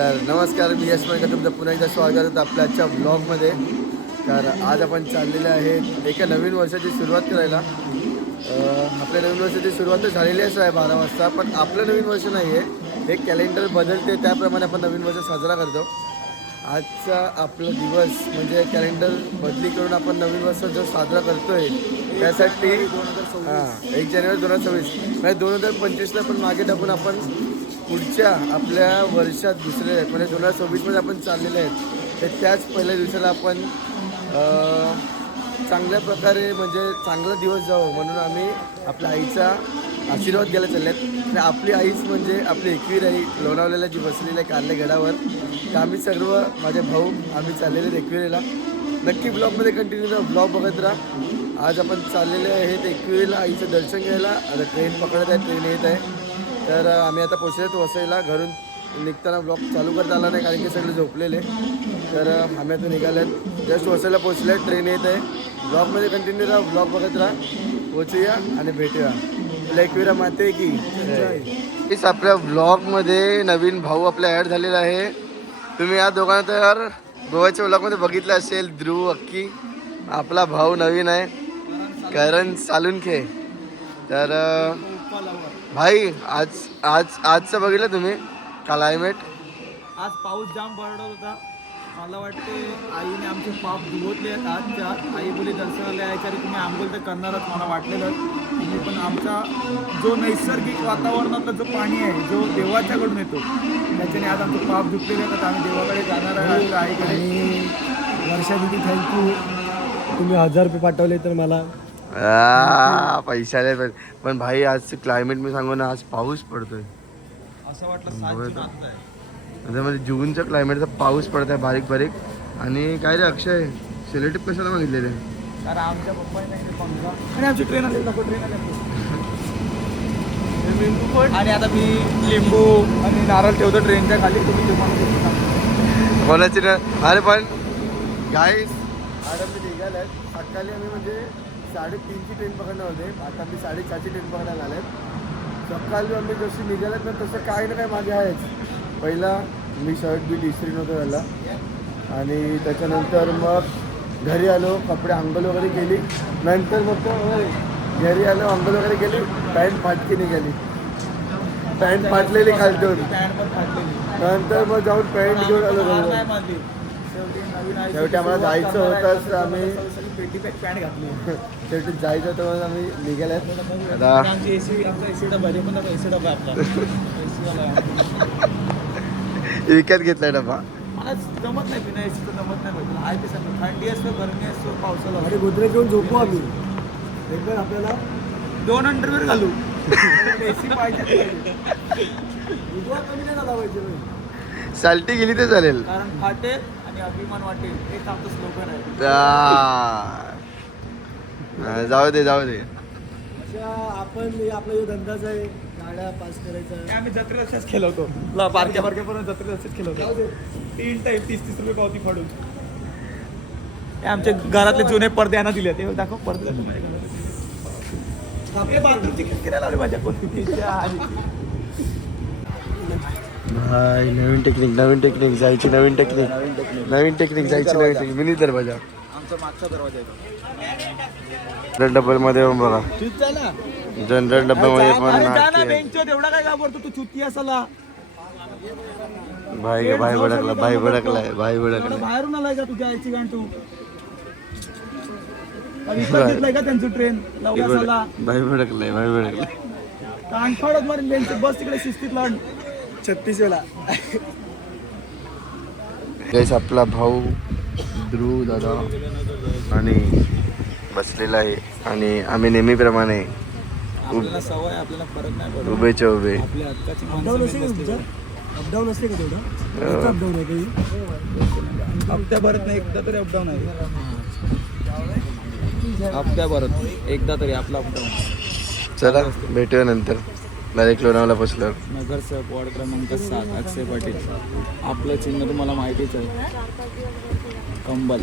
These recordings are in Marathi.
तर नमस्कार, मी यश का तुमचं पुन्हा एकदा स्वागत होतं आपल्या आजच्या ब्लॉगमध्ये. तर आज आपण चाललेले आहेत एका नवीन वर्षाची सुरुवात करायला. आपल्या नवीन वर्षाची सुरुवात तर झालेलीच आहे 12 वाजता, पण आपलं नवीन वर्ष नाही आहे. एक कॅलेंडर बदलते त्याप्रमाणे आपण नवीन वर्ष साजरा करतो. आजचा आपला दिवस म्हणजे कॅलेंडर बदली करून आपण नवीन वर्ष जो साजरा करतोय त्यासाठी 1 जानेवारी 2026 म्हणजे 2025ला पण मागे टाकून आपण पुढच्या आपल्या वर्षात दुसरे म्हणजे 2026मध्ये आपण चाललेले आहेत. तर त्याच पहिल्या दिवसाला आपण चांगल्या प्रकारे म्हणजे चांगला दिवस जावं म्हणून आम्ही आपल्या आईचा आशीर्वाद घ्यायला चालले आहेत. आणि आपली आईच म्हणजे आपली एकवीर आई लोणावळ्याला जी बसलेली आहे कारले गडावर. तर आम्ही सर्व माझे भाऊ आम्ही चाललेले आहेत एकविरेला. नक्की ब्लॉगमध्ये कंटिन्यू ब्लॉग बघत राहा. आज आपण चाललेले आहेत एकविरेला आईचं दर्शन घ्यायला. आता ट्रेन पकडत आहे, ट्रेन येत आहे. तर आम्ही आता पोचलेत वसईला. घरून निघताना ब्लॉग चालू करता आला नाही कारण की सगळे झोपलेले. तर आम्ही आता निघाल्यात, जस्ट वसईला पोचले, ट्रेन येत आहे. ब्लॉगमध्ये कंटिन्यू राहा, ब्लॉग बघत राहा. पोचूया आणि भेटूया. एकविरा माते की इस आपल्या ब्लॉगमध्ये नवीन भाऊ आपल्या ॲड झालेला आहे. तुम्ही या दोघांना तर गोव्याच्या ब्लॉगमध्ये बघितलं असेल. ध्रुव अक्की आपला भाऊ नवीन आहे, करण सालुंखे. तर भाई आजचं बघितलं तुम्ही क्लायमेट? आज पाऊस जाम पडत होता. मला वाटते आईने आमचे पाप धुवतले आहेत. आजच्या आई बोली दर्शनाला यायच्या तुम्ही आंघोळ तर करणारच मला वाटलेलं. तुम्ही पण आमचा जो नैसर्गिक वातावरणातलं जो पाणी आहे जो देवाच्याकडून येतो त्याच्याने आज आमचे पाप धुतलेले आहेत. आम्ही देवाकडे जाणार आहे आईकडे. वर्षा दिदी थँक्यू, तुम्ही 1000 रुपये पाठवले तर मला पैशाले. पण भाई आज क्लायमेट मी सांगू ना, आज पाऊस पडतोय असं वाटलं म्हणजे जूनच्या क्लायमेटचा पाऊस पडत आहे बारीक बारीक. आणि काय रे अक्षय, सेलिब्रिटी कशाला मागितले रे? कारण आमच्या पप्पाने पंखा आणि आमची ट्रेन आली नको ट्रेन आली आणि आता मी लिंबू आणि नारळ ठेवतो ट्रेनच्या खाली. तुम्ही तुम्हाला कोणाची ना. अरे पण गाईस आज आम्ही निघाल्यात. सकाळी आम्ही म्हणजे 3:30ची ट्रेन पकडणार होते, आता आम्ही 4:30ची ट्रेन पकडायला आल्यात. सकाळी आम्ही जशी निघाल्यात ना तसं काही ना काही मागे आहेच. पहिला मी शर्ट बी इस्त्री नव्हतं झाला आणि त्याच्यानंतर मग घरी आलो, कपडे अंघोळ वगैरे केली. नंतर मग घरी आलो, अंघोळ वगैरे केली, पॅन्ट फाटकी निघाली, पॅन्ट फाटलेली खालतून. नंतर मग जाऊन पॅन्ट घेऊन आलो. शेवटी आम्हाला जायचं होतं, आम्ही पॅन्ट घातली. शेवटी जायचं होतं म्हणून आम्ही निघाल्यात. आमची एसी डबा आहे पण एसी डबा आपला विकत घेतलाय डबा. मला जमत नाही बिना एसीचं जमत नाही पाहिजे. आहे ते सगळं थंडी असतो, गरमी असतो, पावसाला आणि गोदरे घेऊन झोपू आम्ही. एकदा आपल्याला 2 अंडरवेअर घालू. एसी पाहिजे कमी नाही झाला पाहिजे. साल्टी गेली तर चालेल, कारण फाटेल आणि अभिमान वाटेल हेच आमचं स्लोगन आहे. जाऊ दे जाऊ दे. अशा आपण आपला जो धंदाच आहे गाड्या पास करायचा. हे आम्ही जत्रेत अशाच खेळवतो. बारक्या पण जत्रेत असेच खेळवतो. 3 टाईम 30-30 रुपये पावती फाडून. हे आमच्या घरातले जुने पडदे यांना दिले ते दाखव. पडदे बाथरूमची खिडकी नाही लावली माझ्या कोणतीच्या. भाई नवीन टेक्निक जायची, नवीन टेक्निक जायची. मिनी दरवाजा, आमचा मागचा दरवाजा येतो. जनरल डब्यामध्ये बघा, जनरल डब्यामध्ये पण बेंचवर एवढा काय घाबरतो तू? चुती असाला भाई भडकलाय. बाहेरून आलाय का तुझ्या आईची गाण? तू घेतलाय का त्यांचं ट्रेन लावला? भाई भडकलाय. कानफाडत मारेल बेंच. बस तिकडे शिस्तीत लाड 36 वेळा. गाईस आपला भाऊ ध्रुव दादा आणि बसलेला आहे. आणि आम्ही नेहमीप्रमाणे आपल्याला सवय, आपल्याला फरक नाही पडत. उभेच्या उभे. आपल्या हक्काची अपडाऊन असते का तुमचं? अपडाऊन असते का तेवढं? अपडाऊन आहे काही हप्त्या भरत नाही एकदा तरी अपडाऊन आहे. हप्त्या भरत एकदा तरी आपला अपडाऊन. चला भेटूया नंतर डायरेक्ट लोणावळा पोचल्यावर. नगरसेवक वॉर्ड क्रमांक 7 अक्षय पाटील. आपलं चिन्ह तुम्हाला माहितीच आहे, कंबल.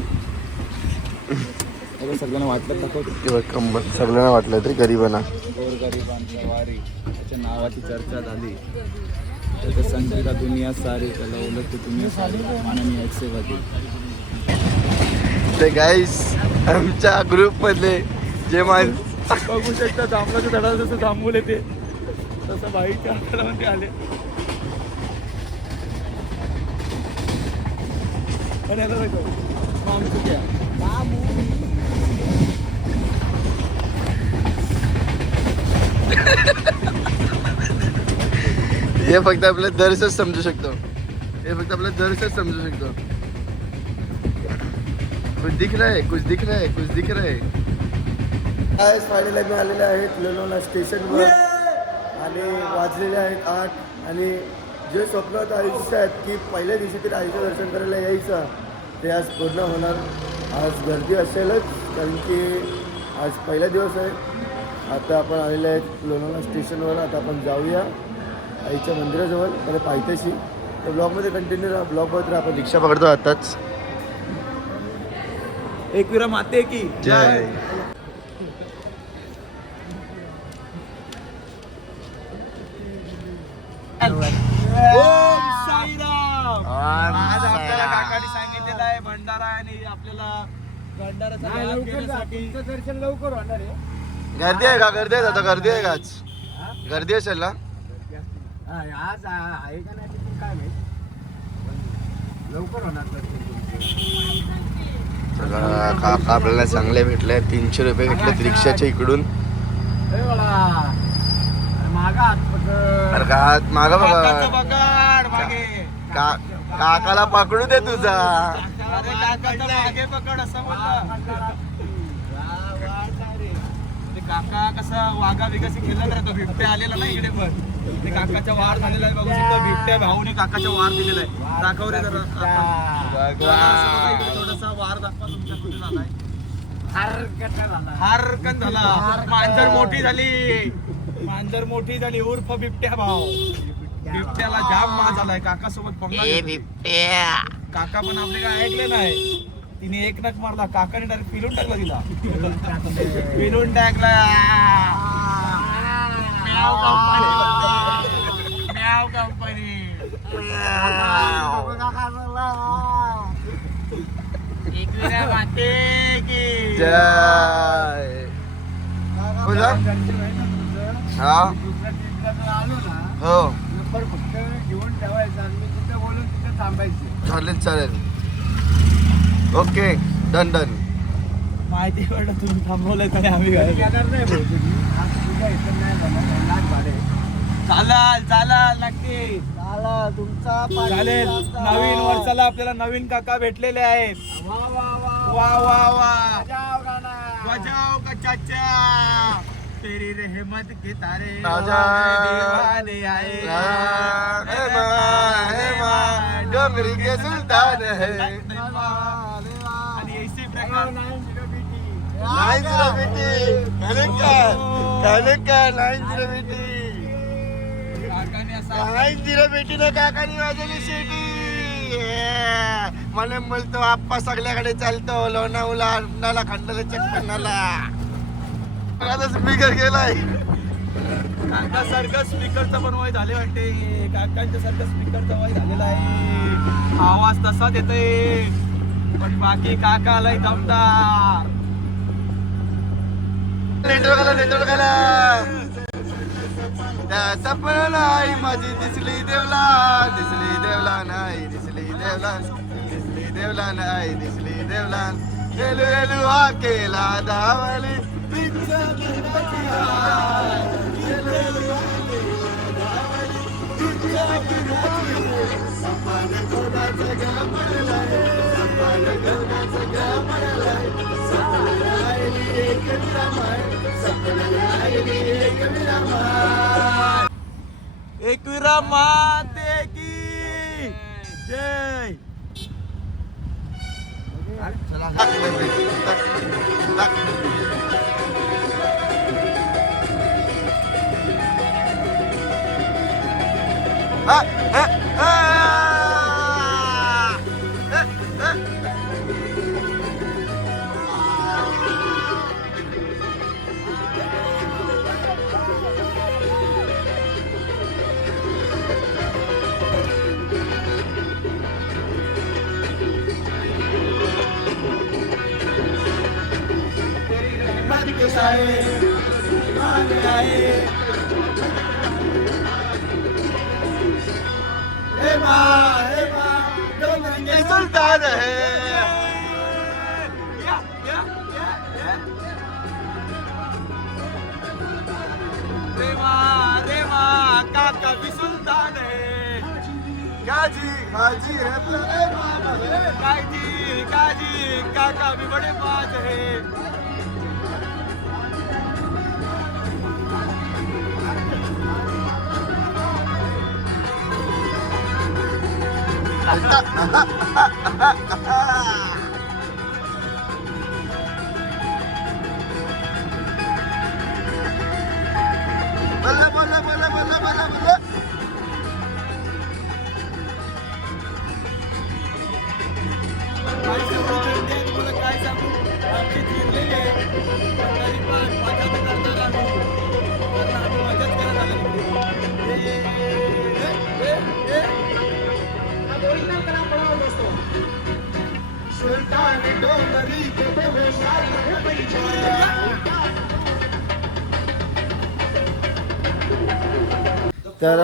सगळ्यांना वाटलं दाखवतो. कंबल सगळ्यांना वाटलं तरी गरिबांना. गोरगरिबांच्या वारी त्याच्या नावाची चर्चा झाली. त्याचं संगीता दुनिया सारी त्याला ओळखते दुनिया सारी माननीय सेवा ते गाईस आमच्या ग्रुपमधले जे बघू शकता जांभळाच्या झाडाला जसं जांभूल येते तसं बाईच्या हातामध्ये आले आणि याला बघा, माम चुक्या. हे फक्त आपलं दर्शच समजू शकतो. हे फक्त आपलं दर्शच समजू शकतो. कुछ दिख रहा है, कुछ दिख रहा है, कुछ दिख रहा है. आज फायनली आम्ही आलेले आहेत लोणावळा स्टेशनवर आणि वाजलेले आहेत 8 आणि जे स्वप्न होतं आयुष्य आहेत की पहिल्या दिवशी तरी आईचं दर्शन करायला यायचं ते आज पूर्ण होणार. आज गर्दी असेलच कारण की आज पहिला दिवस आहे. आता आपण आलेले आहेत लोणावळा स्टेशनवर. आता आपण जाऊया आईच्या मंदिराजवळ म्हणजे पायथ्याशी. तर ब्लॉगमध्ये कंटिन्यू राहा. ब्लॉगमध्ये आपण रिक्षा पकडतो आताच. एकविरा माते की जय. ओम साईराम. आज आपल्याला काकाने सांगितलेलं आहे भंडारा आणि आपल्याला भंडाराचा लाभ घेण्यासाठी दर्शन लवकर होणार आहे. गर्दी आहे का? गर्दी आहे आता? गर्दी आहे का आज? गर्दी असेल ना? आज आहे का नाही ते काय माहिती, लवकर होणार सगळं काका आपल्याला चांगले भेटले. 300 रुपये घेतलेत रिक्षाच्या इकडून. मागा अरे का मागा काकाचं बघा. पकड मागे. काकाला पकडू दे तुझा. अरे काकाचं मागे पकड असं बोलला. ते काका कसा वाघा विकसी खेळत राहतो. बिबट्या आलेला नाही इकडे पण ते काकाच्या वार झालेला आहे. बघू शकता बिबट्या भाऊने काकाच्या वार दिलेला आहे. दाखव रे जरा थोडासा वार दाखवा तुमच्या कुठे झालाय. हारकन झाला. मांजर मोठी झाली. मांजर मोठी झाली उर्फ बिबट्या भाऊ. बिबट्याला जाम मार झालाय. काका सोबत पंगा घेतोय. काका पण आपले काय ऐकले नाही. तिने एक नक मारला. काकाने डायरेक्ट पिलून टाकला तिला. पिलून टाकला. म्याव कंपनी. म्याव कंपनी. एकविरा माते की जय. बोला. हा आलो ना हो नंबर फक्त घेऊन ठेवायचा आणि मी तिथे बोलून तिथे थांबायचं. चालेल चालेल. Okay done done. माहिती पडलं तुम्ही थांबवलंय तरी आम्ही काय येणार नाही भाऊ तुम्ही. आज तुझ्या इथं नाही बनणार. लाख भाडे. चालाल चालाल नक्की झाला तुमचा चालेल. नवीन वर्षाला आपल्याला नवीन काका भेटलेले आहेत. वा वा वा वा वा वा. जाओ गाना. बजाओ का चाचा तेरी रहमत के तारे राजा. दीवाने आए. डोंगरी के सुल्तान है. आणि इसी प्रकार लाईन जिरा बेटी लाईन जिरा बेटी. काकाने असा लाईन जिरा बेटी ना काकानी वाजवली शेटी. मला बोलतो आप्पा सगळ्याकडे चालतो. लोणावळा अन्नाला खंडाला चक्करनाला. आता स्पीकर गेलाय. काका सारखं स्पीकरचं पण वय झाले वाटते. काकांच्या सारखं स्पीकरचा वय झालेला आहे. आवाज तसाच येतोय पण बाकी काका आलाय दमदार. नेटवर्क आला. त्या सपना आई माझी दिसली देवला. दिसली देवला नाही. दिसली देवला. दिसली देवला नाही. दिसली देवला. एलू एलू हा केला धावली. एकविरा माते की जय. सुल्तान है देवा काका भी सुल्तान है काजी हाजी काजी काका भी बड़े बात है बल्ला बल्ला बल्ला बल्ला बल्ला बल्ला काय सांगू आमची जिरलेली आहे पण तरी पण मजा तर करणार आम्ही कारण आम्ही मजाच करत तर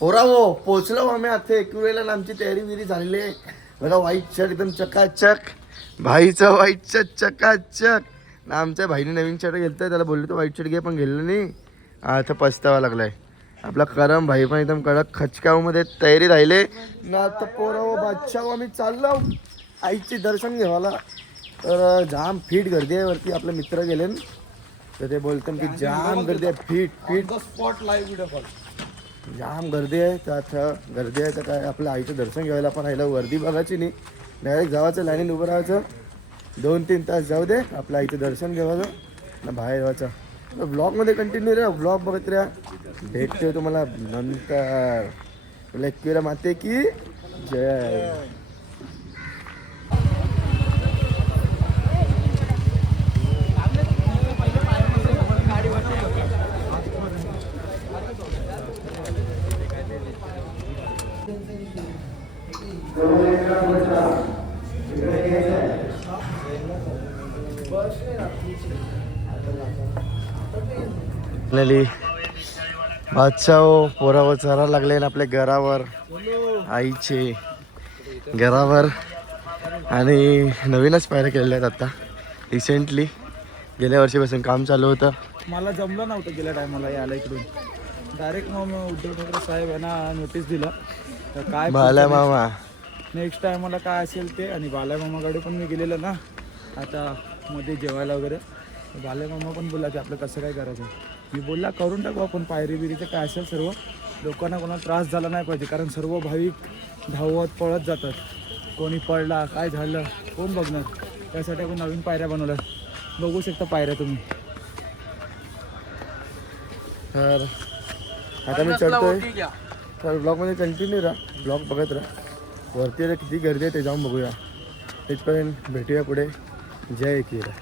पोरावो पोचलो आम्ही आता एकवेळेला आमची तयारी विरी झालेली आहे बघा व्हाईट शर्ट एकदम चकाचक भाईचं व्हाईट शर्ट चकाचक ना आमच्या भाईने नवीन शर्ट घेतलं त्याला बोललो तो व्हाईट शर्ट घे पण गेलो नाही आता पस्तावा लागलाय आपला करम भाई पण एकदम कडक खचकावमध्ये तयारी राहिले ना आता पोरावो बादशाह आम्ही चाललो आईचे दर्शन घेवायला तर जाम फिट गर्दी आहे वरती आपले मित्र गेले तर ते बोलतात की जाम गर्दी आहे fit fit spot live video call जाम गर्दी आहे तर आता गर्दी आहे तर काय आपल्या आईचं दर्शन घ्यायला पण राहिलं वर्दी बघायची नाही डायरेक्ट जावाचं लाईनीत उभं राहायचं 2-3 तास जाऊ दे आपल्या आईचं दर्शन घ्यायचं ना बाहेर यायचं ब्लॉगमध्ये कंटिन्यू रे ब्लॉग बघत राहा भेटतोय तुम्हाला नंतर लेक्कीला माते की जय बादशाह पोरावर चरा लागले आपल्या घरावर आईचे घरावर आणि नवीनच पायऱ्या केलेल्या आहेत आता रिसेंटली गेल्या वर्षीपासून काम चालू होतं मला जमलं नव्हतं गेल्या टायमाला यायला इकडून डायरेक्ट मग उद्धव ठाकरे साहेब यांना नोटीस दिला तर काय बाला मामा नेक्स्ट टायमाला काय असेल ते आणि बाल्या मामाकडे पण मी गेलेलो ना आता मध्ये जेवायला वगैरे बाल्या मामा पण बोलला की आपलं कसं काय करायचं मी बोलला करून टाकू आपण पायरी बिरीचं काय असेल सर्व लोकांना कोणाला त्रास झाला नाही पाहिजे कारण सर्व भाविक धावत पळत जातात कोणी पडला काय झालं कोण बघणार त्यासाठी आपण नवीन पायऱ्या बनवल्या बघू शकता पायऱ्या तुम्ही तर आता मी चढतोय तर ब्लॉगमध्ये कंटिन्यू राहा ब्लॉग बघत राहा वरती आता किती गर्दी आहे ते जाऊन बघूया तिथपर्यंत भेटूया पुढे जय किरा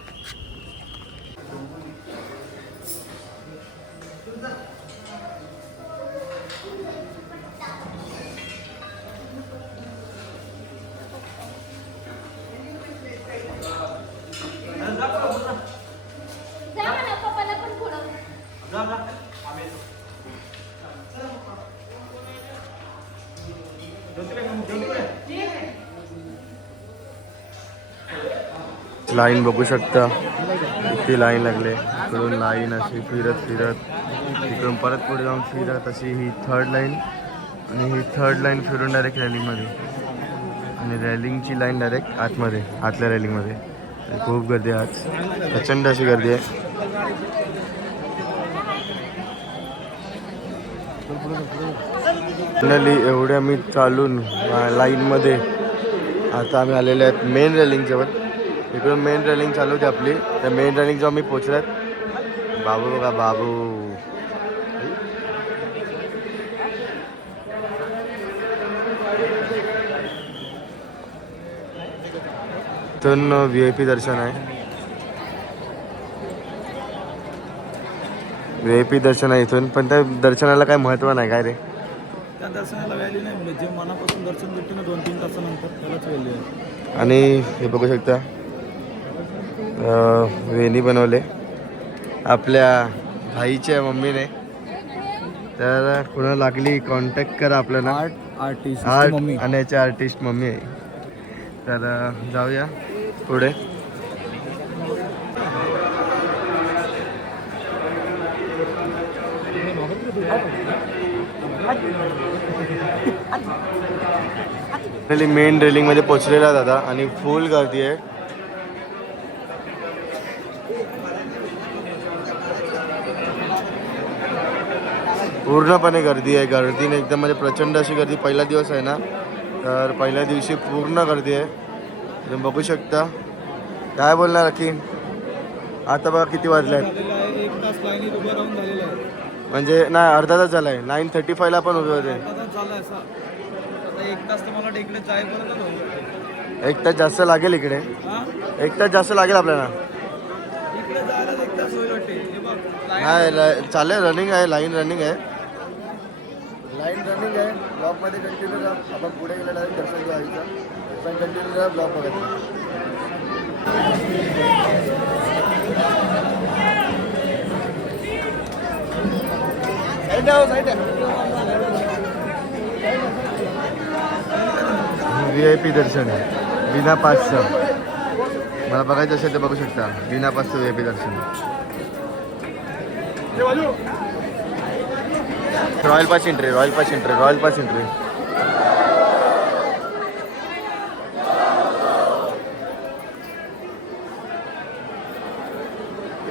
लाईन बघू शकता किती लाईन लागले इकडून लाईन अशी फिरत फिरत इकडून परत पुढे जाऊन फिरत अशी ही 3rd लाईन आणि ही 3rd लाईन फिरून डायरेक्ट रॅलिंगमध्ये आणि रॅलिंगची लाईन डायरेक्ट आतमध्ये आतल्या रॅलिंगमध्ये खूप गर्दी आहे आज प्रचंड अशी गर्दी आहे फायनली एवढे आम्ही चालून लाईनमध्ये आता आम्ही आलेले आहेत मेन रॅलिंगजवळ इकडून मेन रॅलिंग चालू होती आपली त्या मेन रॅलिंग जेव्हा मी पोचल्यात बाबू बघा बाबू इथून VIP दर्शन आहे VIP दर्शन आहे इथून पण त्या दर्शनाला काय महत्त्व नाही काय रे त्या दर्शनाला व्हॅल्यू नाही म्हणजे जे मनापासून दर्शन भेटते ना 2-3 तासानंतर त्यालाच व्हॅल्यू आहे आणि हे बघू शकता वेणी बनवले आपल्या भाईच्या मम्मीने. तर कोणाला लागली कॉन्टॅक्ट करा आपल्याला. आर्टिस्ट आर्ट आणि याचे आर्टिस्ट मम्मी आहे. तर जाऊया पुढे. मेन रेलिंग मध्ये पोहोचलेला दादा आणि फुल गर्दी आहे. पूर्णपणे गर्दी आहे. गर्दीने एकदम म्हणजे प्रचंड अशी गर्दी. पहिला दिवस आहे ना, तर पहिल्या दिवशी पूर्ण गर्दी आहे. तुम्ही बघू शकता. काय बोलणार की आता बघा किती वाजले आहेत. 1 तास लाईनीत उभं राहून झालेलं आहे. म्हणजे नाही अर्धा तास झाला आहे. 9:35 पण उभे होते. अर्धा तास झाला असा. आता 1 तास तर मला वाटतं इकडे जाईपर्यंत होईल. 1 तास जास्त लागेल इकडे. हां 1 तास जास्त लागेल आपल्याला. इकडे जायला 1 तास होईल वाटते. हे बघ नाही चालेल. रनिंग आहे. लाईन रनिंग आहे. लाईन रनिंग आहे. ब्लॉकमध्ये कंटिन्यू राहा. आपण पुढे गेलेला आहे दर्शन घेऊ आईचं. पण कंटिन्यू राहा ब्लॉक बघायचं. VIP दर्शन आहे बिना पासचं. मला बघायचं असेल तर बघू शकता. बिना पासचं VIP दर्शन. Royal pass entry. Royal pass entry. Royal pass entry.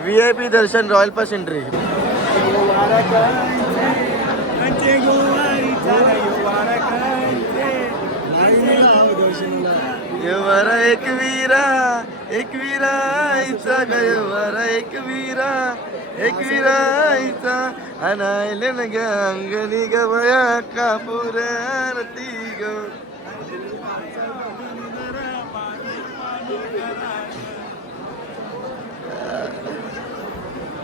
VIP दर्शन. Royal pass entry. येवारा एक वीरा आईचा गयवारा एक वीरा आईचा अनायले न ग अंगणी ग बया कापूर आरती ग.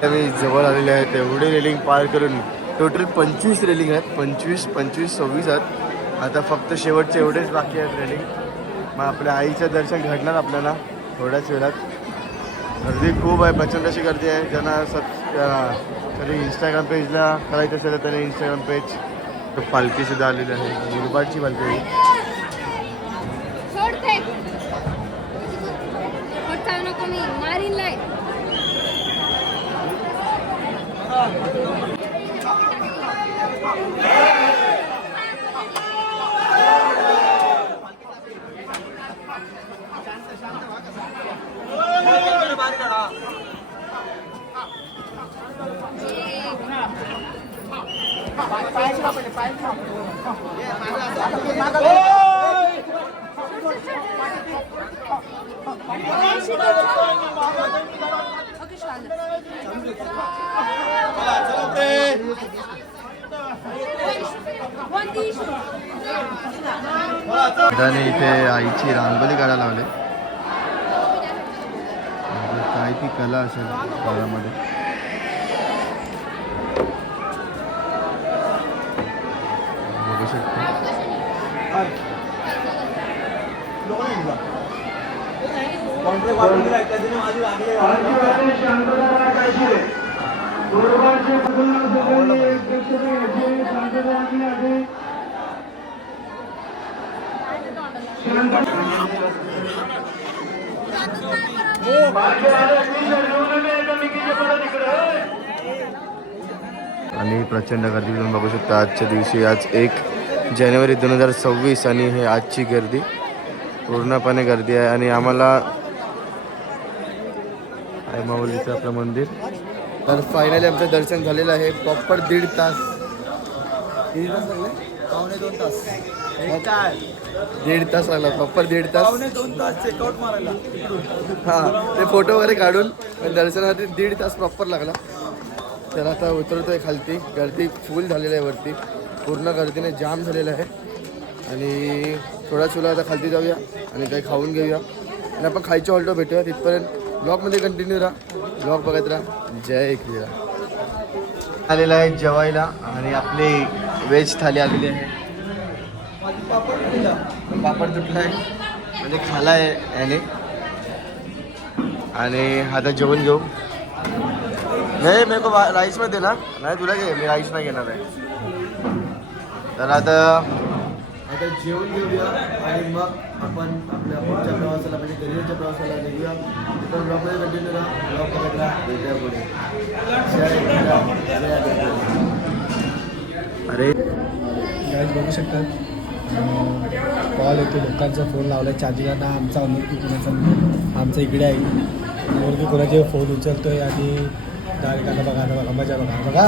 मी जवळ आलेले आहेत. एवढे रेलिंग पार करून टोटल 25 रेलिंग आहेत. 25, 26 आहेत. आता फक्त शेवटचे एवढेच बाकी आहेत रेलिंग. मग आपल्या आईचं दर्शन घडणार आपल्याला थोड्याच वेळात. गर्दी खूप आहे. प्रचंड अशी गर्दी आहे. ज्यांना कधी इंस्टाग्राम पेजला करायचं असेल तर त्याने इंस्टाग्राम पेज. पालखीसुद्धा आलेली आहे. मुरबाडची पालखी. दादाने इथे आईची रांगोळी काढायला लावली. काय ती कला असेल घरामध्ये. बघू शकतो. आणि प्रचंड गर्दी तुम्ही बघू शकता आजच्या दिवशी. आज 1 जानेवारी 2026 आणि हे आजची गर्दी पूर्णपणे गर्दी आहे. आणि आम्हाला आहे माऊलीचं आपलं मंदिर. तर फायनली आमचं दर्शन झालेलं आहे. प्रॉपर 1.5 तास. किती तास लागले? 1.5 तास. 1.5 तास लागला. प्रॉपर 1.5 तास. 2 तास चेकआउट मारायला. हां ते फोटो वगैरे काढून दर्शनासाठी 1.5 तास प्रॉपर लागला. तर आता उतरतोय खालती. गर्दी फुल झालेलं आहे वरती. पूर्ण गर्दीने जाम झालेलं आहे. आणि थोडा चुला आता खालती जाऊया आणि काही खाऊन घेऊया आणि आपण खायच्या हॉल्टवर भेटूया. तिथपर्यंत ब्लॉगमध्ये कंटिन्यू राहा. ब्लॉग बघत राहा. जय क्रीडा. आलेला आहे जेवायला आणि आपली व्हेज थाली आलेली आहे. पापड तुटला आहे म्हणजे खाला आहे याने. आणि आता जेवण घेऊ. नाही मेरे को राईस मध्ये ना नाही तुला घे मी राईस नाही घेणार आहे. तर आता जेवण घेऊया आणि मग आपण आपल्या पुढच्या प्रवासाला म्हणजे घरीच्या प्रवासाला निघूया. पण ब्लॉगमध्ये कंटिन्यू राहा. ब्लॉग बघायला भेटूया पुढे. अरे गाईज बघू शकतात कॉल येतो लोकांचा. फोन लावला चार्जिंगला आमचा कुणाचा आमचा इकडे आहे मुलगी कोणाचे फोन उचलतोय आणि डायरेक्ट आता बघा मजा बघा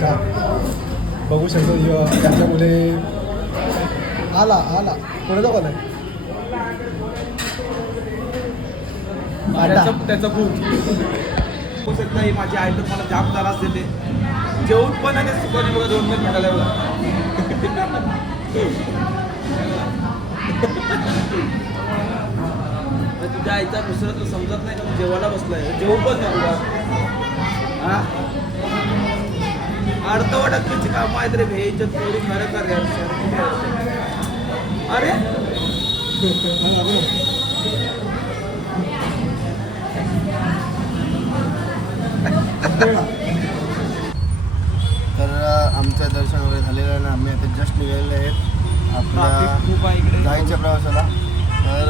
का बघू शकतो त्यांच्या मुले आला कोणाचा कॉल आहे त्याचा खूप होऊ शकतं. ही माझी आयटम मला जाम त्रास देते. जेवण पण आणि सुखाने बघा 2 मिनिटाला बघा. तुझ्या आईचा दुसरं तर समजत नाही का जेवायला बसलाय. जेवू पण नाही तुला. अर्धवटात त्याची कामं आहेत रे भेजत थोडी खरं कर यार. अरे तर आमचं दर्शन वगैरे झालेलं आहे ना. आम्ही आता जस्ट निघालेले आहेत आपल्या खूप आहे इकडे जायच्या प्रवासाला. तर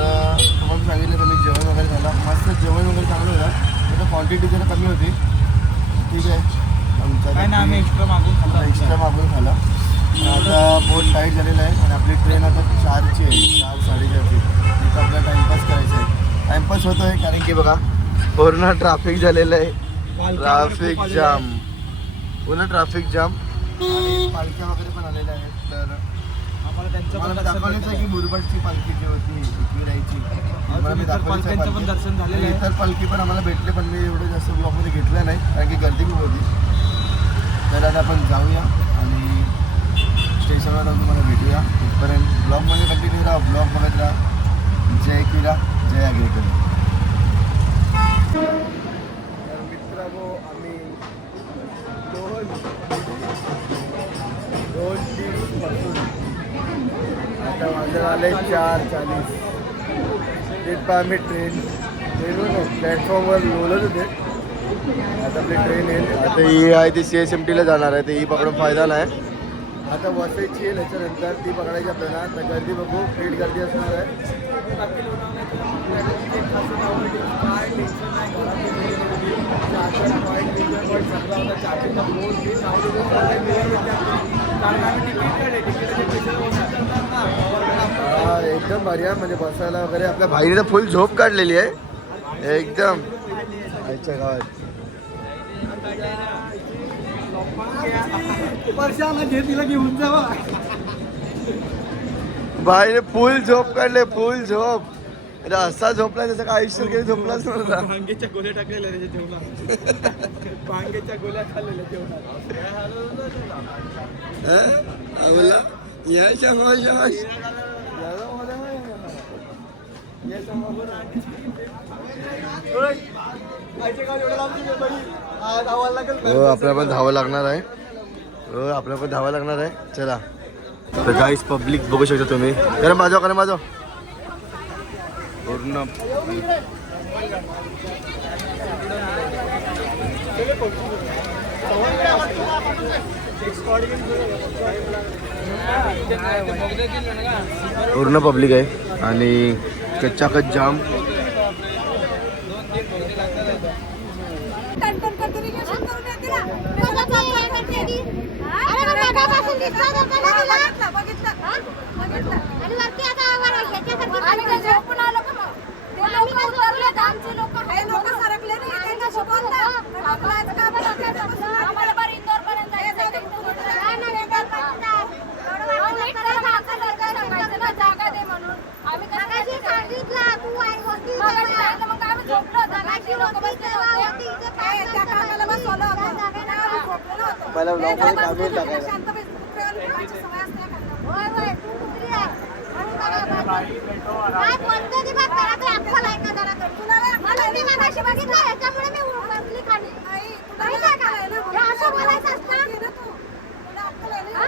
तुम्हाला सांगितलं तुम्ही जेवण वगैरे झालं. मस्त जेवण वगैरे चांगलं होतं. तर क्वांटिटी जरा कमी होती. ठीक आहे काय ना आम्ही एक्स्ट्रा मागून खाल्लं. आता बोट टाईट झालेलं आहे आणि आपली ट्रेन आता 4ची आहे 4 साडेचारची. तिथं आपला टाईमपास करायचा आहे. टाईमपास होतो आहे कारण की बघा पूर्ण ट्रॅफिक झालेलं आहे. ट्रॅफिक जाम पूर्ण ट्रॅफिक जाम आणि पालख्या वगैरे पण आलेल्या आहेत. तर आम्हाला त्यांचं मला पण दाखवण्याचं आहे की मुरबाडची पालखी जी होती एकविराईची मला मी पालख्यांचं पण दर्शन झालेलं आहे. इतर पालखी पण आम्हाला भेटले पण मी एवढं जास्त ब्लॉगमध्ये घेतलं नाही कारण की गर्दी खूप होती. तर आता आपण जाऊया आणि स्टेशनवर जाऊन तुम्हाला भेटूया. इथपर्यंत ब्लॉगमध्ये कंटिन्यू राहा. ब्लॉग बघत राहा. जय किरा जय आगरेकर. तर मित्रांनो आम्ही 2:30 पासून आता वाजत आले 4:40. तिथं आम्ही ट्रेनवर प्लॅटफॉर्मवर बोलत होते. आता आपली ट्रेन येईल. आता ही आहे ती CSMTला जाणार आहे. तर ही पकडून फायदा नाही. आता वसईची येईल याच्यानंतर ती पकडायची आपल्याला. तर गर्दी बघू पेट गर्दी असणार आहे. एकदम भारी आहे म्हणजे बसायला वगैरे. आपल्या भाईने तर फुल झोप काढलेली आहे एकदम आईच्या गावात. तिला घेऊन जावा भाईने फुल झोप काढले फुल झोप. अरे असा झोपला जसं का आयुष्य काही झोपलाच नव्हता. भांगेच्या गोळ्या टाकलेल्या त्याच्या जेवणात. भांगेच्या गोळ्या खाल्लेल्या जेवणात. हो आपल्याला पण धावावं लागणार आहे. हो आपल्याला पण धावावं लागणार आहे. चला तर गाईस पब्लिक बघू शकता तुम्ही. गरम माझं पूर्ण पूर्ण पब्लिक आहे आणि कच्चाकच जाम. मला ब्लॉगमध्ये काढून टाकायला. काय बोलतो ती बघ त्याला तर अक्कल आहे का जरा तर तुला मला मी मागाशी बघितलं याच्यामुळे मी बसली खाली. नाही का हे असं बोलायचं असतं तुला अक्कल आहे ना.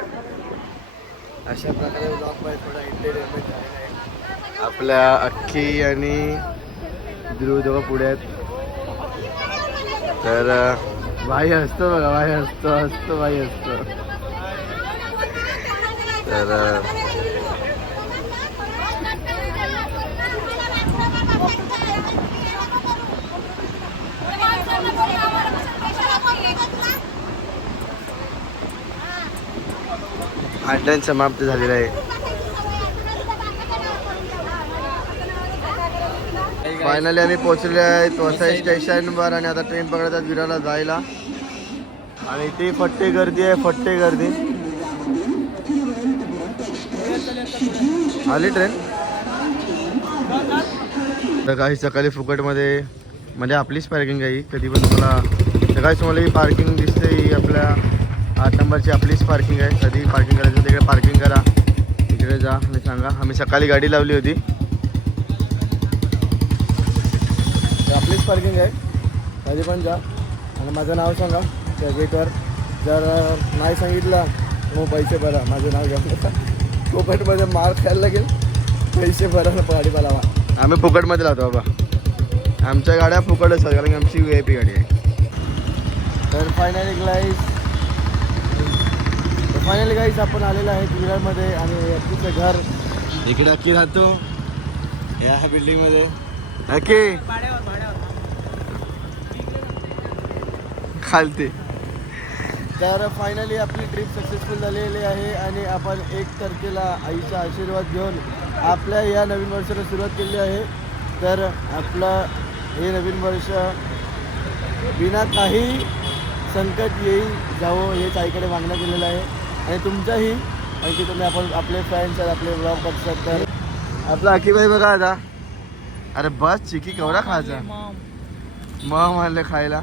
अशा प्रकारे ब्लॉग मध्ये थोडा एंटरटेनमेंट झालेला आहे. आपल्या अक्की आणि ध्रुव दोघं पुढे आहेत. तर भाई असतो बघा, भाई असतो भाई असतो. तर अड्डण समाप्त झालेला आहे. फायनली आम्ही पोहोचले आहेत वसई स्टेशनवर आणि आता ट्रेन पकडतात विरारला जायला. आणि इथे फट्टे गर्दी आहे, फट्टे गर्दी. आली ट्रेन. तर काही सकाळी फुकटमध्ये म्हणजे आपलीच पार्किंग आहे. कधी पण तुम्हाला सकाळी तुम्हाला ही पार्किंग दिसते, ही आपल्या 8 नंबरची आपलीच पार्किंग आहे. कधी पार्किंग करायचं तिकडे पार्किंग करा, इकडे जा आणि सांगा. आम्ही सकाळी गाडी लावली होती. आपलीच पार्किंग आहे, कधी पण जा आणि माझं नाव सांगा त्या गेटवर. जर नाही सांगितलं मग पैसे भरा, माझं नाव घ्या. फुकटमध्ये माल खायला लागेल, पैसे भरा ना गाडी लावा. आम्ही फुकटमध्ये लावतो बाबा, आमच्या गाड्या फुकट असतात कारण की आमची VIP गाडी आहे. तर फायनली गाईस आपण आलेलो आहे विरारमध्ये आणि अक्कीचं घर इकडे. अक्की राहतो या बिल्डिंगमध्ये. अक्की खालते. तर फायनली आपली ट्रिप सक्सेसफुल झालेली आहे आणि आपण 1 तारखेला आईचा आशीर्वाद घेऊन आपल्या या नवीन वर्षाला सुरुवात केली आहे. तर आपलं हे नवीन वर्ष बिना काही संकट येईल जावो हेच आईकडे मागणं केलेलं आहे. आणि तुमच्याही आणखी तुम्ही आपण आपले फ्रेंड्स आहेत, आपले ब्लॉग बघतात. तर आपला अक्कीबाई बघा आता. अरे बस चिकी केवढा खायचा मग म्हणले खायला.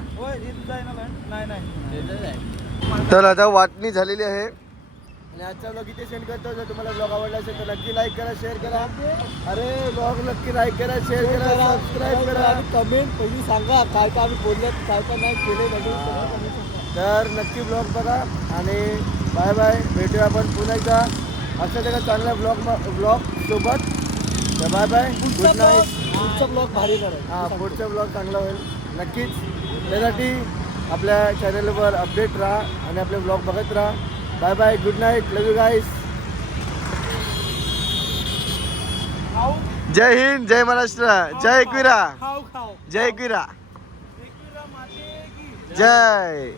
तर आता वाटणी झालेली आहे आणि आजचा ब्लॉग इथे सेंड करतो. जर तुम्हाला ब्लॉग आवडला असेल तर नक्की लाईक करा, शेअर करा. अरे ब्लॉग नक्की लाईक करा, शेअर करा, सबस्क्राईब करा आणि कमेंट पहिली सांगा काय काय आम्ही बोललो, काय काय नाही केले. तर नक्की ब्लॉग बघा आणि बाय बाय. भेटूया आपण पुन्हा एकदा असं एका चांगल्या ब्लॉग सोबत. तर बाय बाय, गुड नाईट. पुढचा ब्लॉग भारी करा. हां, पुढचा ब्लॉग चांगला होईल नक्कीच. त्यासाठी आपल्या चॅनलवर अपडेट राहा आणि आपले ब्लॉग बघत राहा. Bye bye, good night, love you guys. जय हिंद, जय महाराष्ट्र, जय एकविरा, जय एकविरा, जय.